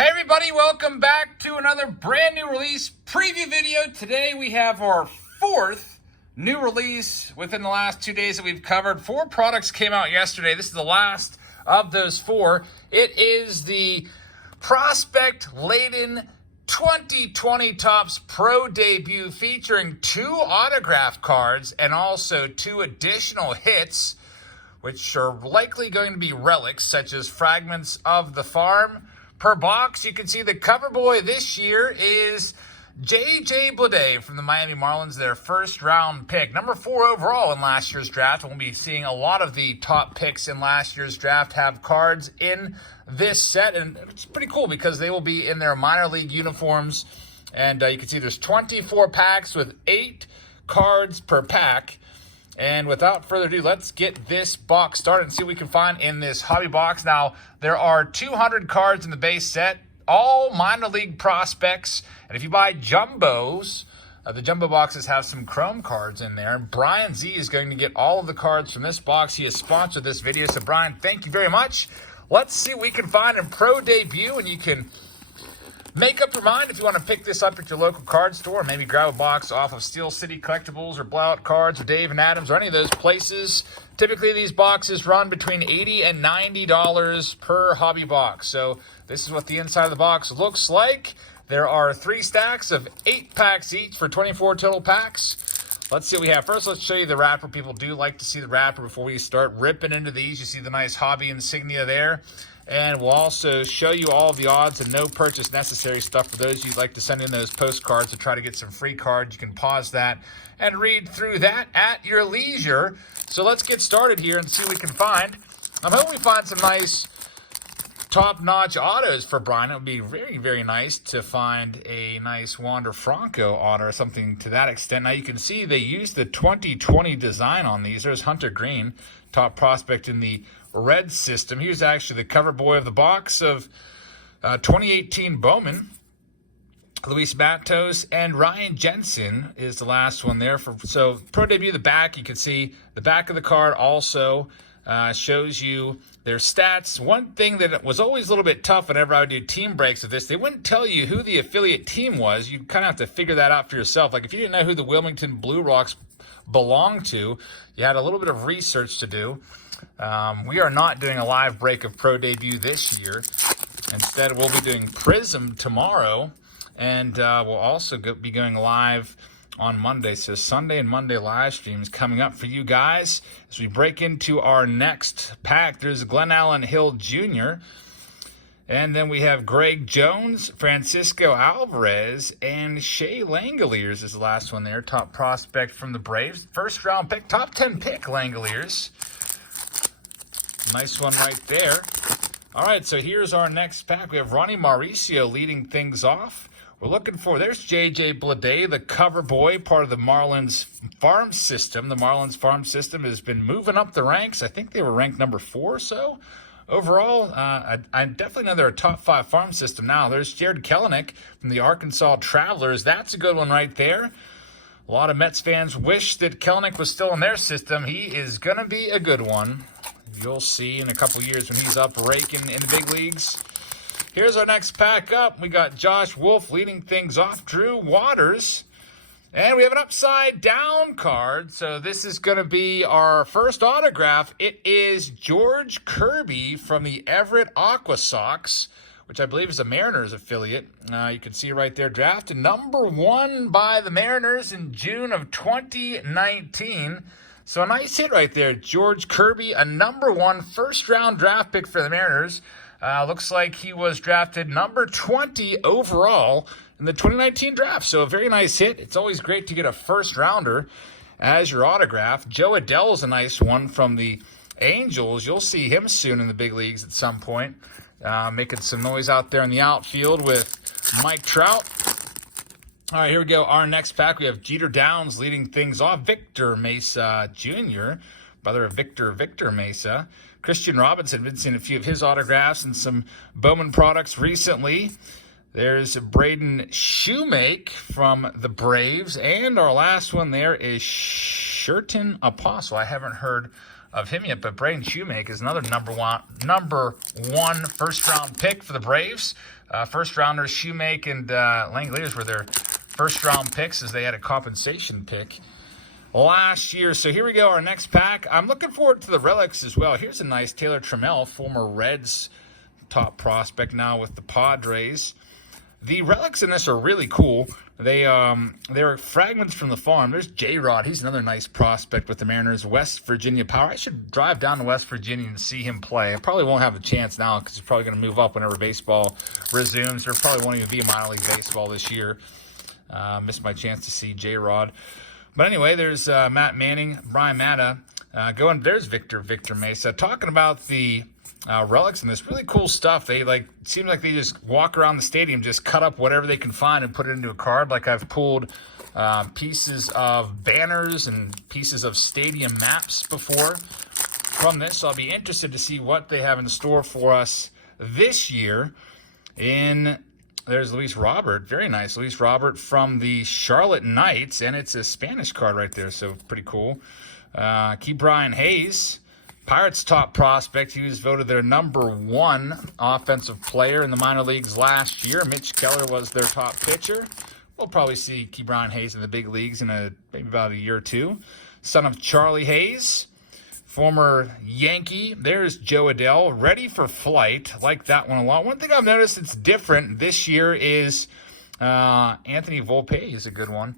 Hey everybody, welcome back to another brand new release preview video. Today we have our fourth new release within the last 2 days that we've covered. 4 products came out yesterday. This is the last of those 4. It is the Prospect Laden 2020 Topps Pro Debut featuring 2 autograph cards and also 2 additional hits, which are likely going to be relics such as fragments of the farm. Per box, you can see the cover boy this year is J.J. Bleday from the Miami Marlins, their first round pick. Number 4 overall in last year's draft. We'll be seeing a lot of the top picks in last year's draft have cards in this set. And it's pretty cool because they will be in their minor league uniforms. And you can see there's 24 packs with 8 cards per pack. And without further ado, let's get this box started and see what we can find in this hobby box. Now, there are 200 cards in the base set, all minor league prospects. And if you buy jumbos, the jumbo boxes have some chrome cards in there. And Brian Z is going to get all of the cards from this box. He has sponsored this video. So, Brian, thank you very much. Let's see what we can find in Pro Debut, and you can make up your mind if you want to pick this up at your local card store. Maybe grab a box off of Steel City Collectibles or Blowout Cards or Dave and Adams or any of those places. Typically, these boxes run between $80 and $90 per hobby box. So this is what the inside of the box looks like. There are 3 stacks of 8 packs each for 24 total packs. Let's see what we have. First, let's show you the wrapper. People do like to see the wrapper before we start ripping into these. You see the nice hobby insignia there. And we'll also show you all of the odds and no purchase necessary stuff for those you'd like to send in those postcards to try to get some free cards. You can pause that and read through that at your leisure. So let's get started here and see what we can find. I'm hoping we find some nice top-notch autos for Brian. It would be very, very nice to find a nice Wander Franco auto or something to that extent. Now you can see they used the 2020 design on these. There's Hunter Green, top prospect in the red system. He was actually the cover boy of the box of 2018 Bowman. Luis Matos and Ryan Jensen is the last one there. So Pro Debut, the back, you can see the back of the card also shows you their stats. One thing that was always a little bit tough whenever I would do team breaks of this, they wouldn't tell you who the affiliate team was. You kind of have to figure that out for yourself. Like if you didn't know who the Wilmington Blue Rocks belonged to, you had a little bit of research to do. We are not doing a live break of Pro Debut this year. Instead, we'll be doing Prism tomorrow, and we'll also be going live on Monday. So Sunday and Monday live streams coming up for you guys. As we break into our next pack, there's Glenn Allen Hill Jr., and then we have Greg Jones, Francisco Alvarez, and Shea Langoliers is the last one there. Top prospect from the Braves. First round pick, top 10 pick Langoliers. Nice one right there. All right, so here's our next pack. We have Ronnie Mauricio leading things off. We're looking for, there's J.J. Bleday, the cover boy, part of the Marlins farm system. The Marlins farm system has been moving up the ranks. I think they were ranked number 4 or so. Overall, I definitely know they're a top 5 farm system now. There's Jared Kelenic from the Arkansas Travelers. That's a good one right there. A lot of Mets fans wish that Kelenic was still in their system. He is going to be a good one. You'll see in a couple years when he's up raking in the big leagues. Here's our next pack up. We got Josh Wolf leading things off. Drew Waters. And we have an upside down card. So this is going to be our first autograph. It is George Kirby from the Everett Aqua Sox, which I believe is a Mariners affiliate. You can see right there, drafted number 1 by the Mariners in June of 2019. So a nice hit right there. George Kirby, a number 1 first-round draft pick for the Mariners. Looks like he was drafted number 20 overall in the 2019 draft. So a very nice hit. It's always great to get a first-rounder as your autograph. Joe Adell is a nice one from the Angels. You'll see him soon in the big leagues at some point. Making some noise out there in the outfield with Mike Trout. All right, here we go. Our next pack, we have Jeter Downs leading things off. Victor Mesa Jr., brother of Victor Mesa. Christian Robinson, been seeing a few of his autographs and some Bowman products recently. There's Braden Shoemake from the Braves. And our last one there is Sherten Apostle. I haven't heard of him yet, but Braden Shoemake is another number one first-round pick for the Braves. First-rounders Shoemake and Langeliers were their first-round picks as they had a compensation pick last year. So here we go, our next pack. I'm looking forward to the relics as well. Here's a nice Taylor Trammell, former Reds top prospect, now with the Padres. The relics in this are really cool. They're fragments from the farm. There's J-Rod. He's another nice prospect with the Mariners. West Virginia power. I should drive down to West Virginia and see him play. I probably won't have a chance now because he's probably going to move up whenever baseball resumes. There probably won't even be a minor league baseball this year. Missed my chance to see J-Rod. But anyway, there's Matt Manning, Brian Matta. There's Victor Mesa. Talking about the relics and this really cool stuff. They seem like they just walk around the stadium, just cut up whatever they can find and put it into a card. Like I've pulled pieces of banners and pieces of stadium maps before from this. So I'll be interested to see what they have in store for us this year. There's Luis Robert, very nice. Luis Robert from the Charlotte Knights, and it's a Spanish card right there, so pretty cool. Ke'Bryan Hayes, Pirates top prospect. He was voted their #1 offensive player in the minor leagues last year. Mitch Keller was their top pitcher. We'll probably see Ke'Bryan Hayes in the big leagues in maybe about a year or two. Son of Charlie Hayes, former Yankee. There's Jo Adell, ready for flight. Like that one a lot. One thing I've noticed that's different this year is Anthony Volpe is a good one.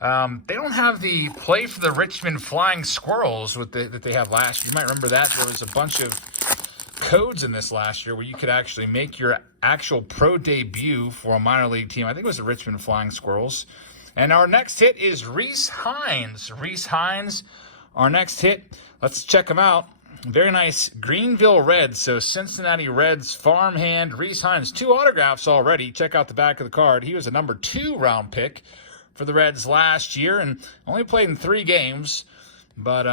They don't have the play for the Richmond Flying Squirrels that they had last year. You might remember that. There was a bunch of codes in this last year where you could actually make your actual pro debut for a minor league team. I think it was the Richmond Flying Squirrels. And our next hit is Rhys Hines. Rhys Hines, our next hit. Let's check him out. Very nice Greenville Reds. So Cincinnati Reds farmhand Rhys Hines. 2 autographs already. Check out the back of the card. He was a #2 round pick for the Reds last year and only played in 3 games, but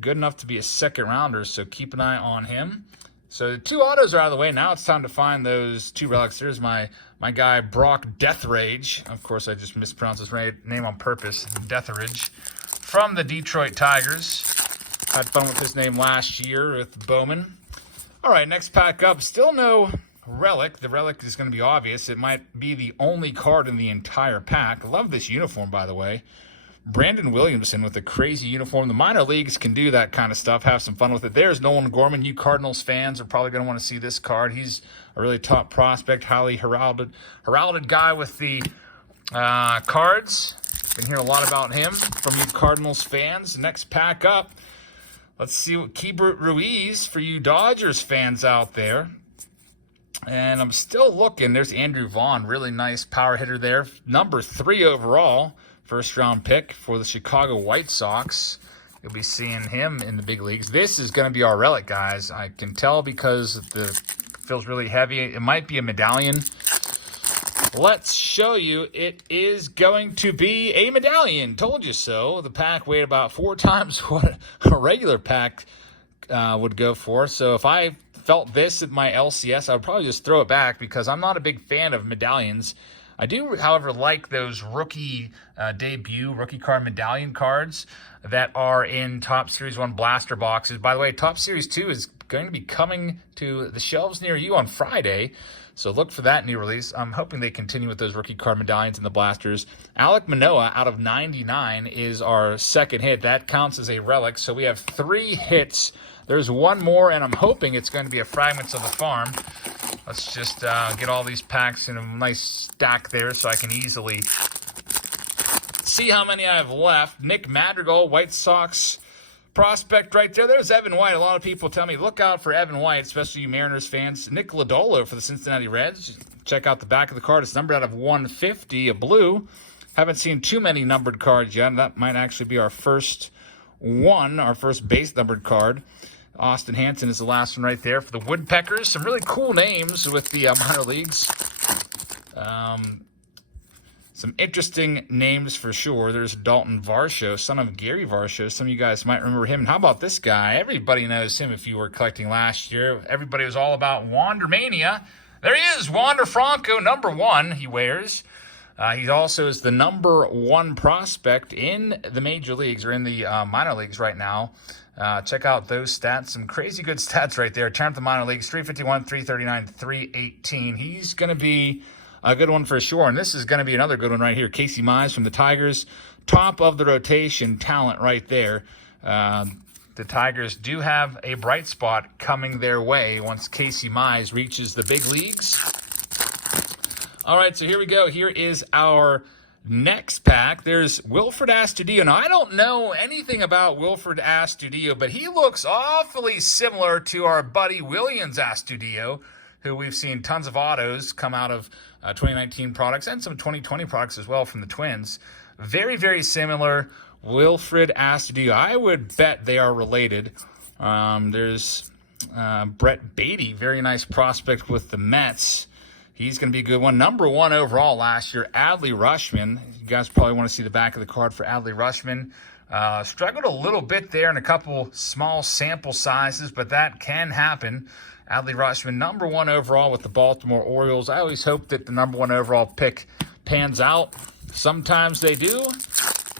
good enough to be a second rounder. So keep an eye on him. So the 2 autos are out of the way. Now it's time to find those 2 relics. There's my guy Brock Deatherage. Of course, I just mispronounced his name on purpose. Deatherage from the Detroit Tigers. Had fun with his name last year with Bowman. All right, next pack up. Still no relic. The relic is going to be obvious. It might be the only card in the entire pack. I love this uniform, by the way. Brandon Williamson with a crazy uniform. The minor leagues can do that kind of stuff. Have some fun with it. There's Nolan Gorman. You Cardinals fans are probably going to want to see this card. He's a really top prospect, highly heralded guy with the cards. Been hearing a lot about him from you Cardinals fans. Next pack up. Let's see what Keibert Ruiz for you Dodgers fans out there. And I'm still looking. There's Andrew Vaughn, really nice power hitter there. #3 overall, first-round pick for the Chicago White Sox. You'll be seeing him in the big leagues. This is going to be our relic, guys. I can tell because it feels really heavy. It might be a medallion. Let's show you. It is going to be a medallion. Told you so. The pack weighed about 4 times what a regular pack would go for. So if I felt this at my LCS, I would probably just throw it back because I'm not a big fan of medallions. I do, however, like those rookie debut, rookie card medallion cards that are in Top Series 1 blaster boxes. By the way, Top Series 2 is going to be coming to the shelves near you on Friday. So look for that new release. I'm hoping they continue with those rookie card medallions and the blasters. Alek Manoah out of 99 is our second hit. That counts as a relic. So we have 3 hits. There's one more, and I'm hoping it's going to be a Fragments of the Farm. Let's just get all these packs in a nice stack there so I can easily see how many I have left. Nick Madrigal, White Sox prospect right there. There's Evan White. A lot of people tell me, look out for Evan White, especially you Mariners fans. Nick Lodolo for the Cincinnati Reds. Check out the back of the card. It's numbered out of 150, a blue. Haven't seen too many numbered cards yet. That might actually be our first one, our first base numbered card. Austin Hanson is the last one right there for the Woodpeckers. Some really cool names with the minor leagues. Some interesting names for sure. There's Dalton Varsho, son of Gary Varsho. Some of you guys might remember him. And how about this guy? Everybody knows him if you were collecting last year. Everybody was all about Wander Mania. There he is, Wander Franco, #1 he wears. He also is the #1 prospect in the major leagues, or in the minor leagues right now. Check out those stats. Some crazy good stats right there. Turn up the minor leagues, 351, 339, 318. He's going to be a good one for sure. And this is going to be another good one right here. Casey Mize from the Tigers. Top of the rotation talent right there. The Tigers do have a bright spot coming their way once Casey Mize reaches the big leagues. All right, so here we go. Here is our next pack. There's Wilfred Astudillo. Now, I don't know anything about Wilfred Astudillo, but he looks awfully similar to our buddy Willians Astudillo, who we've seen tons of autos come out of 2019 products and some 2020 products as well from the Twins. Very, very similar. Wilfred Astudillo. I would bet they are related. There's Brett Beatty, very nice prospect with the Mets. He's going to be a good one. #1 overall last year, Adley Rutschman. You guys probably want to see the back of the card for Adley Rutschman. Struggled a little bit there in a couple small sample sizes, but that can happen. Adley Rutschman, #1 overall with the Baltimore Orioles. I always hope that the #1 overall pick pans out. Sometimes they do.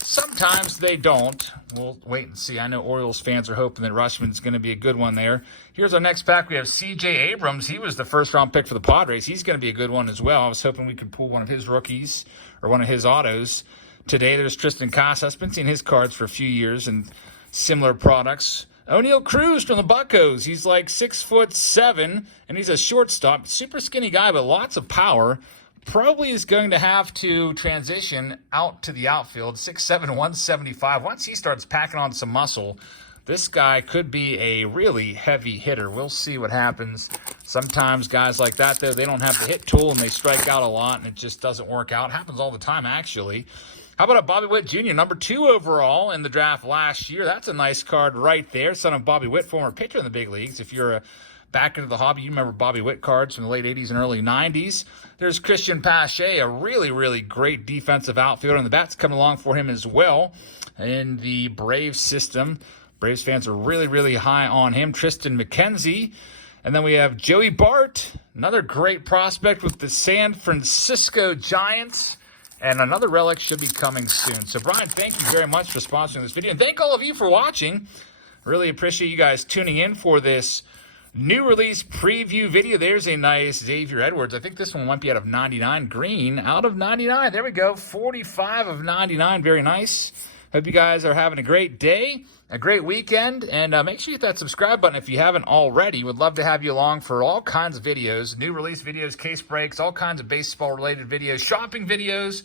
Sometimes they don't. We'll wait and see. I know Orioles fans are hoping that Rutschman's going to be a good one there. Here's our next pack. We have C.J. Abrams. He was the first-round pick for the Padres. He's going to be a good one as well. I was hoping we could pull one of his rookies or one of his autos. Today, there's Tristan Casas. I've been seeing his cards for a few years and similar products. O'Neal Cruz from the Buccos. He's like 6'7", and he's a shortstop. Super skinny guy, but lots of power. Probably is going to have to transition out to the outfield. 6'7", 175. Once he starts packing on some muscle, this guy could be a really heavy hitter. We'll see what happens. Sometimes guys like that, though, they don't have the hit tool and they strike out a lot and it just doesn't work out. It happens all the time, actually. How about a Bobby Witt Jr., #2 overall in the draft last year? That's a nice card right there. Son of Bobby Witt, former pitcher in the big leagues. If you're back into the hobby, you remember Bobby Witt cards from the late 80s and early 90s. There's Christian Pache, a really, really great defensive outfielder, and the bat's coming along for him as well in the Braves system. Braves fans are really, really high on him. Tristan McKenzie. And then we have Joey Bart, another great prospect with the San Francisco Giants. And another relic should be coming soon. So, Brian, thank you very much for sponsoring this video. And thank all of you for watching. Really appreciate you guys tuning in for this new release preview video. There's a nice Xavier Edwards. I think this one might be out of 99. Green out of 99. There we go. 45 of 99. Very nice. Hope you guys are having a great day, a great weekend, and make sure you hit that subscribe button if you haven't already. Would love to have you along for all kinds of videos, new release videos, case breaks, all kinds of baseball-related videos, shopping videos,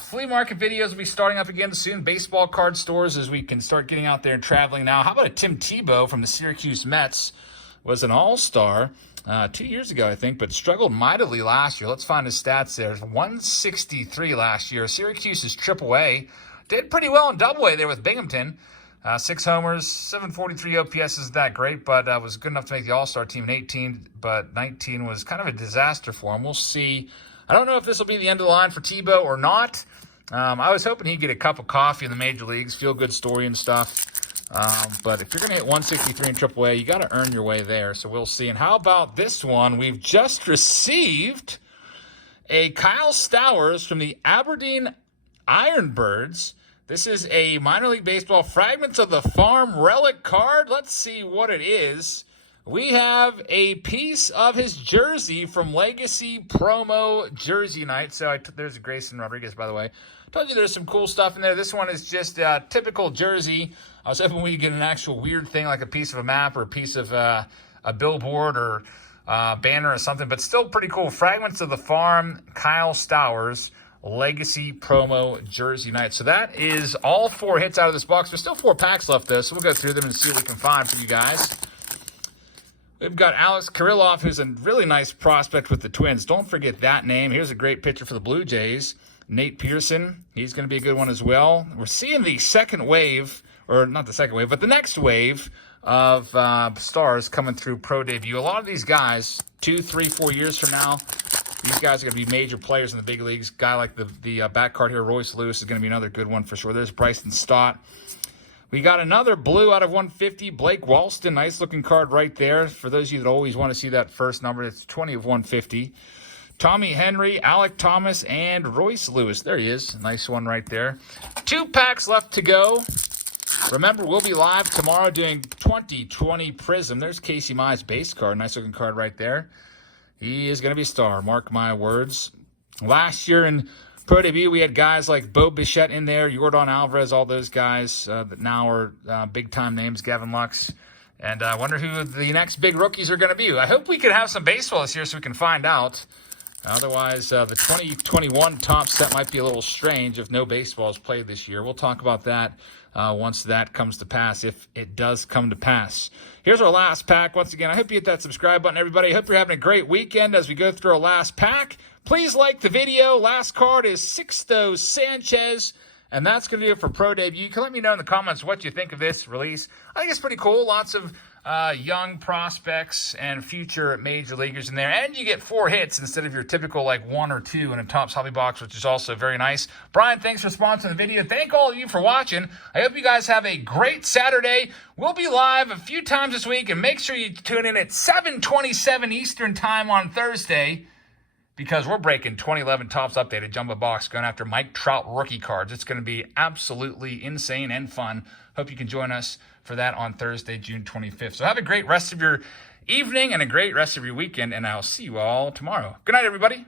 flea market videos will be starting up again soon, baseball card stores as we can start getting out there and traveling now. How about a Tim Tebow from the Syracuse Mets? Was an all-star 2 years ago, I think, but struggled mightily last year. Let's find his stats there. 163 last year. Syracuse is AAA. Did pretty well in Double-A there with Binghamton. 6 homers, 743 OPS isn't that great, but was good enough to make the All-Star team in 18, but 19 was kind of a disaster for him. We'll see. I don't know if this will be the end of the line for Tebow or not. I was hoping he'd get a cup of coffee in the major leagues, feel-good story and stuff. But if you're going to hit 163 in AAA, you got to earn your way there, so we'll see. And how about this one? We've just received a Kyle Stowers from the Aberdeen Ironbirds. This is a minor league baseball Fragments of the Farm relic card. Let's see what it is. We have a piece of his jersey from Legacy Promo Jersey Night. So there's Grayson Rodriguez, by the way. Told you there's some cool stuff in there. This one is just a typical jersey. I was hoping we could get an actual weird thing like a piece of a map or a piece of a billboard or banner or something, but still pretty cool. Fragments of the Farm, Kyle Stowers, Legacy Promo Jersey Night. So that is all 4 hits out of this box. There's still 4 packs left, though, so we'll go through them and see what we can find for you guys. We've got Alex Kirilloff, who's a really nice prospect with the Twins. Don't forget that name. Here's a great pitcher for the Blue Jays. Nate Pearson, he's going to be a good one as well. We're seeing the second wave, or not the second wave, but the next wave of stars coming through pro debut. A lot of these guys, 2, 3, 4 years from now, these guys are going to be major players in the big leagues. Guy like the back card here, Royce Lewis, is going to be another good one for sure. There's Bryson Stott. We got another blue out of 150, Blake Walston. Nice-looking card right there. For those of you that always want to see that first number, it's 20 of 150. Tommy Henry, Alec Thomas, and Royce Lewis. There he is. Nice one right there. 2 packs left to go. Remember, we'll be live tomorrow doing 2020 Prism. There's Casey Mize base card. Nice looking card right there. He is going to be a star. Mark my words. Last year in Pro Debut, we had guys like Bo Bichette in there, Yordan Alvarez, all those guys that now are big-time names, Gavin Lux. And I wonder who the next big rookies are going to be. I hope we can have some baseball this year so we can find out. Otherwise, the 2021 top set might be a little strange if no baseball is played this year. We'll talk about that once that comes to pass, if it does come to pass. Here's our last pack. Once again, I hope you hit that subscribe button, everybody. I hope you're having a great weekend as we go through our last pack. Please like the video. Last card is Sixto Sanchez. And that's going to do it for Pro Debut. You can let me know in the comments what you think of this release. I think it's pretty cool. Lots of young prospects and future major leaguers in there. And you get 4 hits instead of your typical like 1 or 2 in a Topps hobby box, which is also very nice. Brian, thanks for sponsoring the video. Thank all of you for watching. I hope you guys have a great Saturday. We'll be live a few times this week. And make sure you tune in at 7:27 Eastern time on Thursday, because we're breaking 2011 Topps Updated Jumbo Box, going after Mike Trout rookie cards. It's going to be absolutely insane and fun. Hope you can join us for that on Thursday, June 25th. So have a great rest of your evening and a great rest of your weekend, and I'll see you all tomorrow. Good night, everybody.